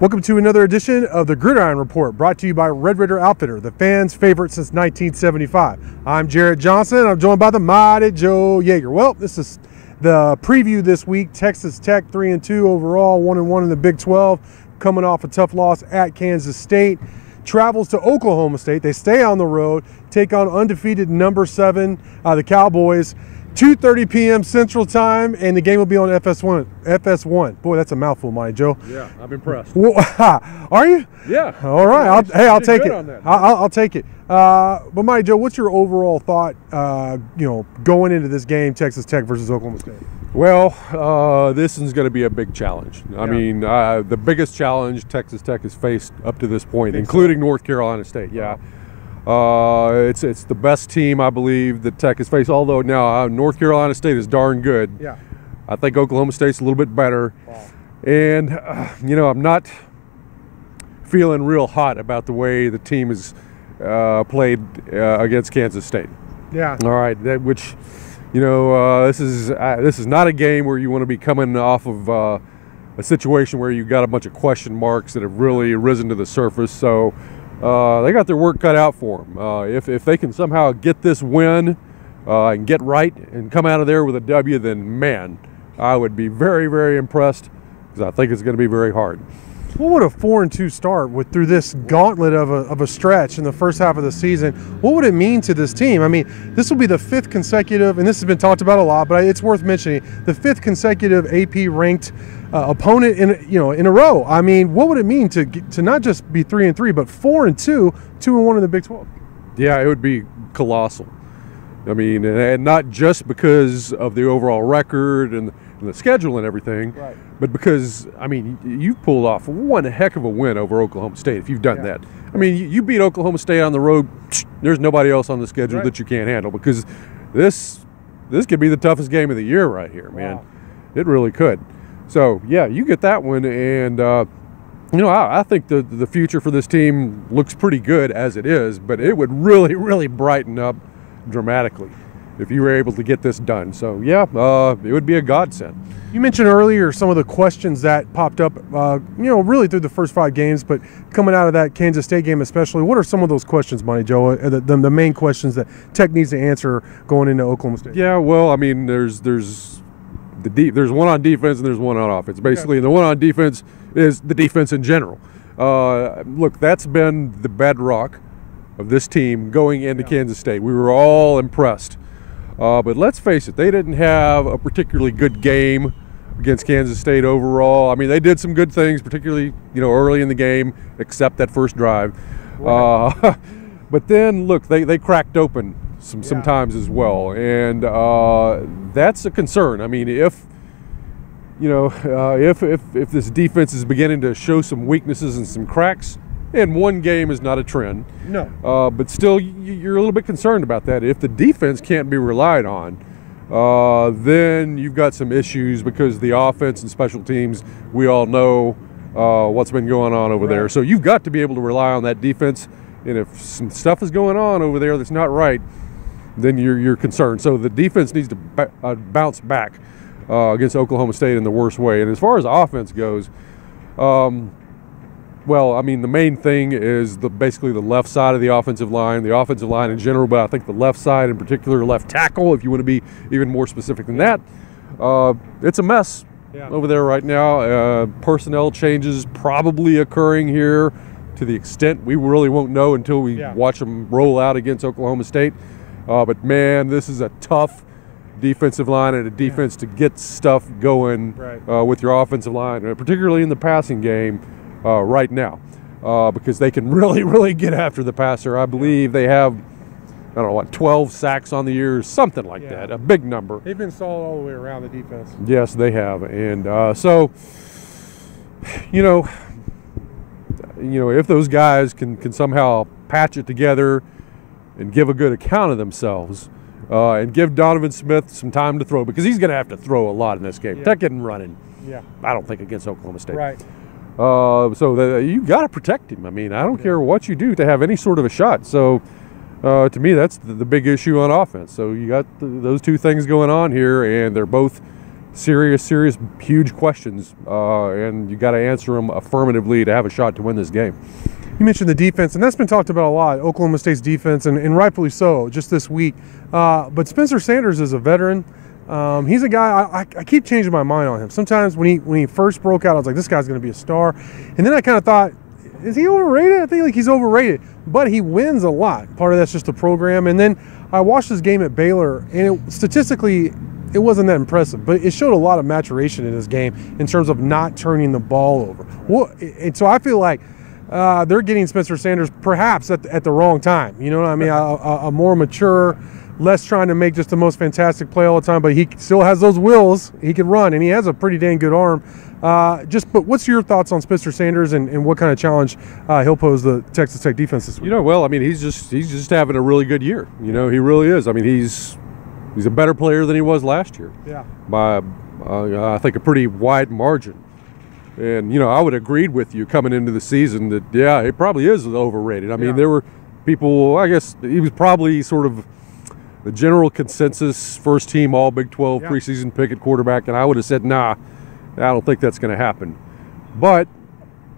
Welcome to another edition of the Gridiron Report, brought to you by Red Raider Outfitter, the fans' favorite since 1975. I'm Jarrett Johnson, and I'm joined by the mighty Joe Yeager. Well, this is the preview this week. Texas Tech 3-2 overall, 1-1 in the Big 12, coming off a tough loss at Kansas State. Travels to Oklahoma State. They stay on the road, take on undefeated number 7, the Cowboys. 2:30 p.m. Central Time, and the game will be on FS1. Boy, that's a mouthful, Monty Joe. Yeah, I'm impressed. Are you? Yeah. All right. I'll take it. I'll take it. But Monty Joe, what's your overall thought? Going into this game, Texas Tech versus Oklahoma State. Well, this is going to be a big challenge. I mean, the biggest challenge Texas Tech has faced up to this point, including North Carolina State. Yeah. It's the best team, I believe, that Tech has faced. Although now North Carolina State is darn good. Yeah. I think Oklahoma State's a little bit better. Wow. And I'm not feeling real hot about the way the team has played against Kansas State. Yeah. All right. This is not a game where you want to be coming off of a situation where you've got a bunch of question marks that have really risen to the surface. So. They got their work cut out for them. If they can somehow get this win and get right and come out of there with a W, then man, I would be very, very impressed, because I think it's going to be very hard. What would a 4-2 start through this gauntlet of a stretch in the first half of the season? What would it mean to this team? I mean, this will be the 5th consecutive, and this has been talked about a lot, but it's worth mentioning, the 5th consecutive AP ranked opponent in a row. I mean, what would it mean to not just be 3-3, but 4-2, 2-1 in the Big 12? Yeah, it would be colossal. I mean, and not just because of the overall record and the schedule and everything, right, but because, I mean, you've pulled off one heck of a win over Oklahoma State if you've done that. I mean, you beat Oklahoma State on the road, there's nobody else on the schedule that you can't handle, because this could be the toughest game of the year right here, man. Wow. It really could. So, yeah, you get that one, and, I think the future for this team looks pretty good as it is, but it would really, really brighten up dramatically if you were able to get this done. So, yeah, it would be a godsend. You mentioned earlier some of the questions that popped up, really through the first 5 games, but coming out of that Kansas State game especially, what are some of those questions, Monty Joe, the main questions that Tech needs to answer going into Oklahoma State? Yeah, well, I mean, there's one on defense and there's one on offense. Basically, the one on defense is the defense in general. Look, that's been the bedrock of this team going into Kansas State. We were all impressed. But let's face it, they didn't have a particularly good game against Kansas State overall. I mean, they did some good things, particularly, early in the game, except that first drive. Right. But then, look, they cracked open sometimes as well, and that's a concern. I mean, if this defense is beginning to show some weaknesses and some cracks, and one game is not a trend. No. But still, you're a little bit concerned about that. If the defense can't be relied on, then you've got some issues, because the offense and special teams, we all know what's been going on over there. So you've got to be able to rely on that defense. And if some stuff is going on over there that's not right, then you're concerned. So the defense needs to bounce back against Oklahoma State in the worst way. And as far as offense goes, well, I mean, the main thing is basically the left side of the offensive line in general, but I think the left side in particular, left tackle, if you want to be even more specific than that, it's a mess over there right now. Personnel changes probably occurring here to the extent we really won't know until we watch them roll out against Oklahoma State. But, man, this is a tough defensive line and a defense to get stuff going with your offensive line, particularly in the passing game. Right now, because they can really, really get after the passer. I believe they have, 12 sacks on the year, something like that, a big number. They've been solid all the way around the defense. Yes, they have. And if those guys can somehow patch it together and give a good account of themselves, and give Donovan Smith some time to throw, because he's going to have to throw a lot in this game. Tech isn't running, I don't think, against Oklahoma State. Right. So you got to protect him. I mean, I don't care what you do to have any sort of a shot. So to me, that's the big issue on offense. So you got those two things going on here, and they're both serious, huge questions, and you got to answer them affirmatively to have a shot to win this game. You mentioned the defense, and that's been talked about a lot, Oklahoma State's defense, and rightfully so, just this week. But Spencer Sanders is a veteran. He's a guy, I keep changing my mind on him. Sometimes when he first broke out, I was like, this guy's going to be a star. And then I kind of thought, is he overrated? I think like he's overrated. But he wins a lot. Part of that's just the program. And then I watched his game at Baylor, and statistically, it wasn't that impressive. But it showed a lot of maturation in his game in terms of not turning the ball over. And so I feel like they're getting Spencer Sanders perhaps at the wrong time. You know what I mean? A more mature, less trying to make just the most fantastic play all the time, but he still has those wheels. He can run, and he has a pretty dang good arm. But what's your thoughts on Spencer Sanders and what kind of challenge he'll pose the Texas Tech defense this week? You know, well, I mean, he's just having a really good year. You know, he really is. I mean, he's a better player than he was last year. Yeah. By I think a pretty wide margin. And, you know, I would agreed with you coming into the season that, yeah, it probably is overrated. I mean, there were people, I guess he was probably sort of the general consensus first team all Big 12 preseason pick at quarterback, and I would have said, nah, I don't think that's going to happen. But,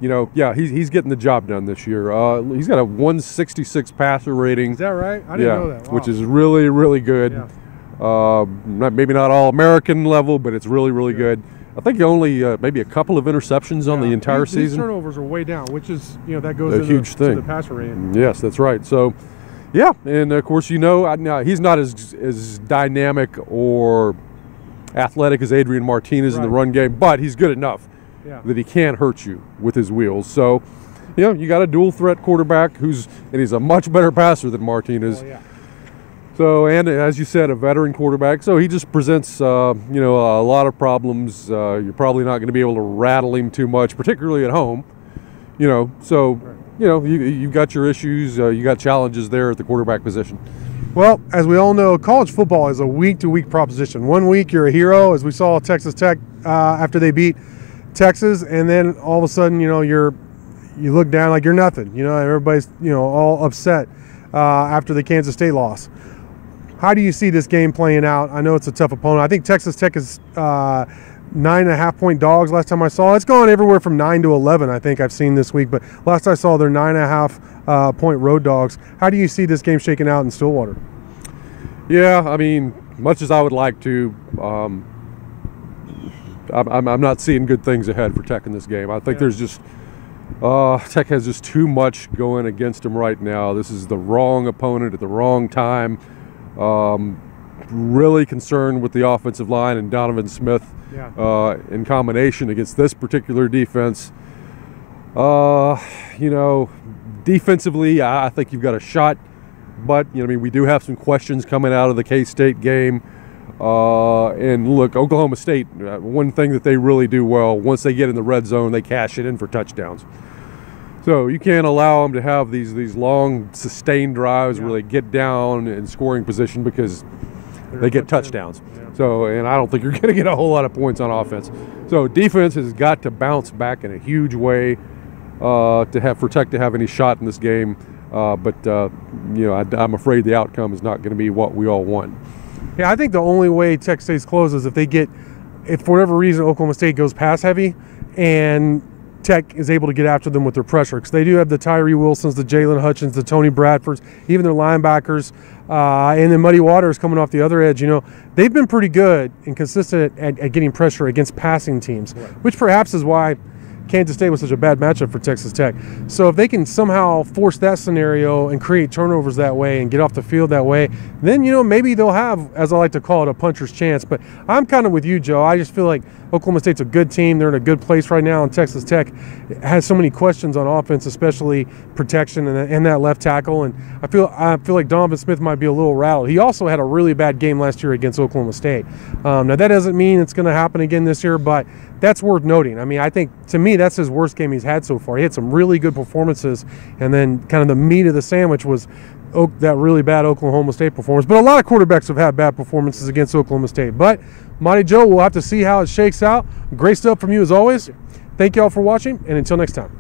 you know, yeah, he's getting the job done this year. He's got a 166 passer rating. Is that right? I didn't know that. Wow. Which is really, really good. Yeah. Maybe not all-American level, but it's really, really good. I think only maybe a couple of interceptions on the entire season. His turnovers are way down, which is, you know, that goes a huge thing to the passer rating. Yes, that's right. So, yeah, and of course, you know, he's not as dynamic or athletic as Adrian Martinez in the run game, but he's good enough that he can't hurt you with his wheels. So, you know, you got a dual threat quarterback and he's a much better passer than Martinez. Oh, yeah. So, and as you said, a veteran quarterback. So he just presents, you know, a lot of problems. You're probably not going to be able to rattle him too much, particularly at home. You know, so, you know, you've got your issues. You got challenges there at the quarterback position. Well, as we all know, college football is a week-to-week proposition. 1 week you're a hero, as we saw Texas Tech after they beat Texas, and then all of a sudden, you know, you look down like you're nothing. You know, everybody's, you know, all upset after the Kansas State loss. How do you see this game playing out? I know it's a tough opponent. I think Texas Tech is 9.5-point dogs last time I saw. It's gone everywhere from 9 to 11, I think I've seen this week. But last I saw, they're 9.5-point road dogs. How do you see this game shaking out in Stillwater? Yeah, I mean, much as I would like to, I'm not seeing good things ahead for Tech in this game. I think there's just Tech has just too much going against them right now. This is the wrong opponent at the wrong time. Really concerned with the offensive line and Donovan Smith in combination against this particular defense. You know, defensively, I think you've got a shot, but, you know, I mean, we do have some questions coming out of the K-State game. And look, Oklahoma State, one thing that they really do well, once they get in the red zone, they cash it in for touchdowns. So you can't allow them to have these long, sustained drives where they get down in scoring position because they get touchdowns. So, and I don't think you're going to get a whole lot of points on offense. So defense has got to bounce back in a huge way for Tech to have any shot in this game. But you know, I'm afraid the outcome is not going to be what we all want. Yeah, I think the only way Tech stays close is if for whatever reason Oklahoma State goes pass heavy and Tech is able to get after them with their pressure, because they do have the Tyree Wilsons, the Jalen Hutchins, the Tony Bradfords, even their linebackers, and then Muddy Waters coming off the other edge. You know, they've been pretty good and consistent at getting pressure against passing teams, which perhaps is why Kansas State was such a bad matchup for Texas Tech. So if they can somehow force that scenario and create turnovers that way and get off the field that way, then, you know, maybe they'll have, as I like to call it, a puncher's chance. But I'm kind of with you, Joe. I just feel like Oklahoma State's a good team. They're in a good place right now, and Texas Tech has so many questions on offense, especially protection and that left tackle. And I feel like Donovan Smith might be a little rattled. He also had a really bad game last year against Oklahoma State. Now, that doesn't mean it's going to happen again this year, but that's worth noting. I mean, I think, to me, that's his worst game he's had so far. He had some really good performances, and then kind of the meat of the sandwich was that really bad Oklahoma State performance. But a lot of quarterbacks have had bad performances against Oklahoma State. But, Mighty Joe, we'll have to see how it shakes out. Great stuff from you as always. Thank you all for watching, and until next time.